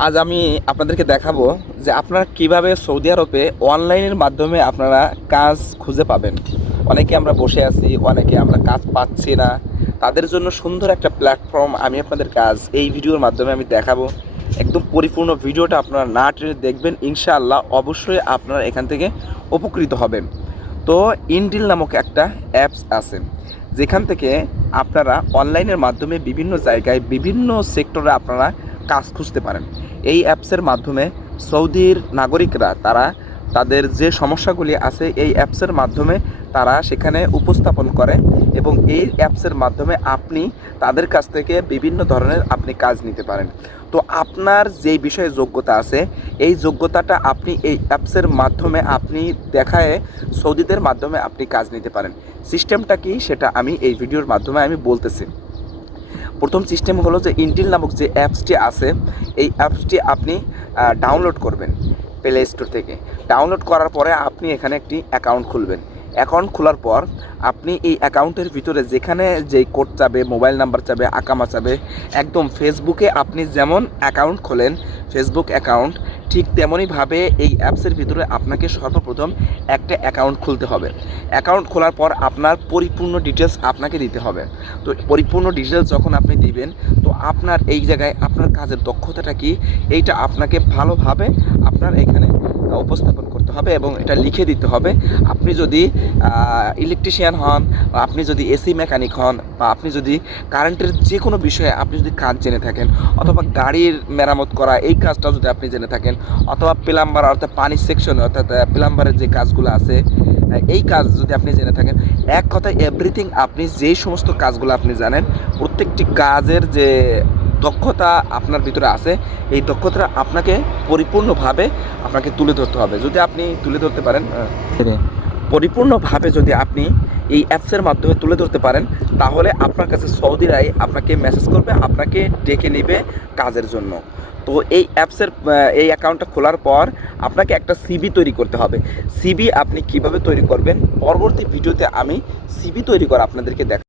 আজ আমি আপনাদেরকে দেখাবো যে আপনারা কীভাবে সৌদি আরবে অনলাইনের মাধ্যমে আপনারা কাজ খুঁজে পাবেন। অনেকে আমরা বসে আছি, অনেকে আমরা কাজ পাচ্ছি না। তাদের জন্য সুন্দর একটা প্ল্যাটফর্ম আমি আপনাদের কাজ এই ভিডিওর মাধ্যমে আমি দেখাবো। একদম পরিপূর্ণ ভিডিওটা আপনারা না টেনে দেখবেন, ইনশাআল্লাহ অবশ্যই আপনারা এখান থেকে উপকৃত হবেন। তো ইনডিল নামক একটা অ্যাপস আছে, যেখান থেকে আপনারা অনলাইনের মাধ্যমে বিভিন্ন জায়গায় বিভিন্ন সেক্টরে আপনারা কাজ খুঁজতে পারেন। এই অ্যাপসের মাধ্যমে সৌদির নাগরিকরা তারা তাদের যে সমস্যাগুলি আছে, এই অ্যাপসের মাধ্যমে তারা সেখানে উপস্থাপন করে এবং এই অ্যাপসের মাধ্যমে আপনি তাদের কাছ থেকে বিভিন্ন ধরনের আপনি কাজ নিতে পারেন। তো আপনার যে বিষয়ে যোগ্যতা আছে, এই যোগ্যতাটা আপনি এই অ্যাপসের মাধ্যমে আপনি দেখায় সৌদিদের মাধ্যমে আপনি কাজ নিতে পারেন। সিস্টেমটা কি সেটা আমি এই ভিডিওর মাধ্যমে আমি বলতেছি। প্রথম সিস্টেম হলো যে ইন্টিল নামক যে অ্যাপসটি আছে, এই অ্যাপসটি আপনি ডাউনলোড করবেন প্লে স্টোর থেকে। ডাউনলোড করার পরে আপনি এখানে একটি অ্যাকাউন্ট খুলবেন। অ্যাকাউন্ট খোলার পর আপনি এই অ্যাকাউন্টের ভিতরে যেখানে যেই কোড চাবে, মোবাইল নাম্বার চাবে, আকামা চাবে, একদম ফেসবুকে আপনি যেমন অ্যাকাউন্ট খোলেন ফেসবুক অ্যাকাউন্ট ঠিক তেমনইভাবে এই অ্যাপসের ভিতরে আপনাকে সর্বপ্রথম একটা অ্যাকাউন্ট খুলতে হবে। অ্যাকাউন্ট খোলার পর আপনার পরিপূর্ণ ডিটেলস আপনাকে দিতে হবে। তো পরিপূর্ণ ডিটেলস যখন আপনি দিবেন, তো আপনার এই জায়গায় আপনার কাজের দক্ষতাটা কি? এইটা আপনাকে ভালোভাবে আপনার এখানে উপস্থাপন হবে এবং এটা লিখে দিতে হবে। আপনি যদি ইলেকট্রিশিয়ান হন বা আপনি যদি এসি মেকানিক হন বা আপনি যদি কারেন্টের যে কোনো বিষয়ে আপনি যদি কাজ জেনে থাকেন অথবা গাড়ির মেরামত করা এই কাজটাও যদি আপনি জেনে থাকেন অথবা প্লাম্বার অর্থাৎ পানি সেকশন অর্থাৎ প্লাম্বারের যে কাজগুলো আছে এই কাজ যদি আপনি জেনে থাকেন এক কথায় এভরিথিং আপনি যেই সমস্ত কাজগুলো আপনি জানেন প্রত্যেকটি কাজের যে দক্ষতা আপনার ভিতরে আছে এই দক্ষতা আপনাকে পরিপূর্ণভাবে আপনাকে তুলে ধরতে হবে। যদি আপনি তুলে ধরতে পারেন পরিপূর্ণভাবে যদি আপনি এই অ্যাপসের মাধ্যমে তুলে ধরতে পারেন তাহলে আপনার কাছে সৌদিরাই আপনাকে মেসেজ করবে আপনাকে ডেকে নেবে কাজের জন্য। তো এই অ্যাপসের এই অ্যাকাউন্টটা খোলার পর আপনাকে একটা সিবি তৈরি করতে হবে। সিবি আপনি কীভাবে তৈরি করবেন পরবর্তী ভিডিওতে আমি সিবি তৈরি করা আপনাদেরকে দেখ